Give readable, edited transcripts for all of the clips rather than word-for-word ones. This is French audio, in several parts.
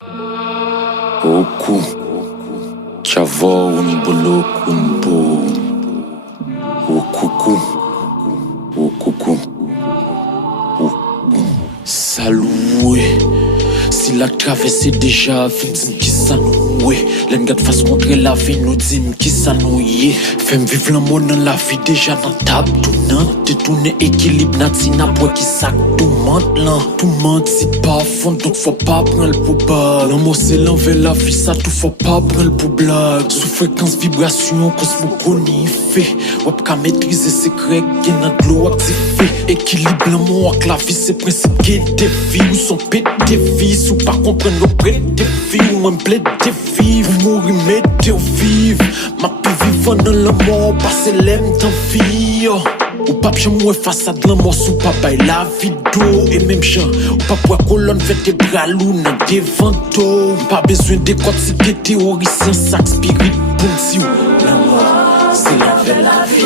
Oku Chavo uniboloku mpo Okuku Saloué si la traversée déjà fin qui ça nous l'en gars fasse montrer la vie nous dit qui ça nous y femme vivre le monde dans la vie déjà dans table tout nan détourner équilibre natina pour qui ça tout monde si pas fond donc faut pas prendre pour balle l'amour c'est l'envers la vie ça tout faut pas prendre pour blague sous fréquence vibration cosmogonique ou pas maîtriser secret qui n'a de l'eau activé équilibre l'amour avec la vie c'est principe qui défie ou son pète défis ou pas comprendre nos prêts défis ou même plaid défis ou mourir mais de vivre ma plus vivant dans la mort passer l'aime dans vie ou pas jamais face à de la mort sous papa et la vidéo et même chant ou pas pour colonne vertébrale ou dans des ventaux pas besoin de décortiquer théoricien sac spirit pour dire la mort c'est l'envers la vie.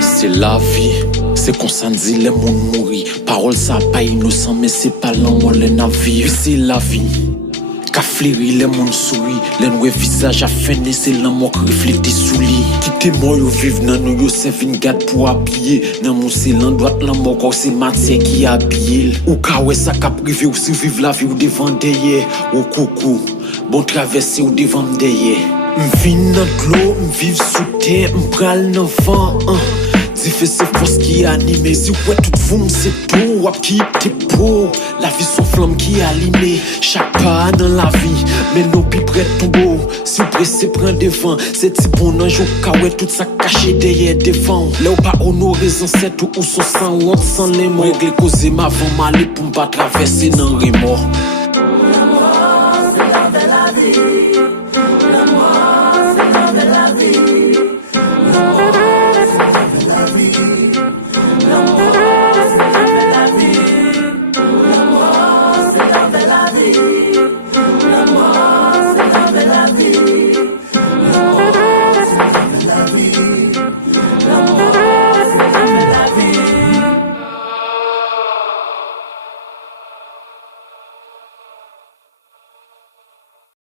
C'est la vie, c'est qu'on s'en dit les mondes mourir. Parole ça pas innocent mais c'est pas l'amour les navires. C'est la vie, qu'a fléri les mondes souris. Les nouveaux visages à finir c'est l'amour qui reflète sous lit. Quittez moi yo vive nan nous yo serve une garde pour habiller. Nan mon c'est l'endroit l'amour quand c'est matière qui habille. Ou ka ouais ça qu'a privé ou si vivre la vie ou devant derrière. Ou coucou, bon traverser ou devant derrière. M'vin dans l'eau, m'vive sous terre, m'bral dans vent. Diffé c'est force qui anime. Si ouais tout vous c'est tout, wap qui t'es pour. La vie son flamme qui allumé. Chaque pas dans la vie, mais non plus près de tombeau. Si vous pressez prendre devant, c'est type bon ange ou kawé tout ça caché derrière devant. Là ou pas honorer ancêtres ou son sang ou sans les mots. Régler causer ma avant m'aller pour m'pas traverser dans remords.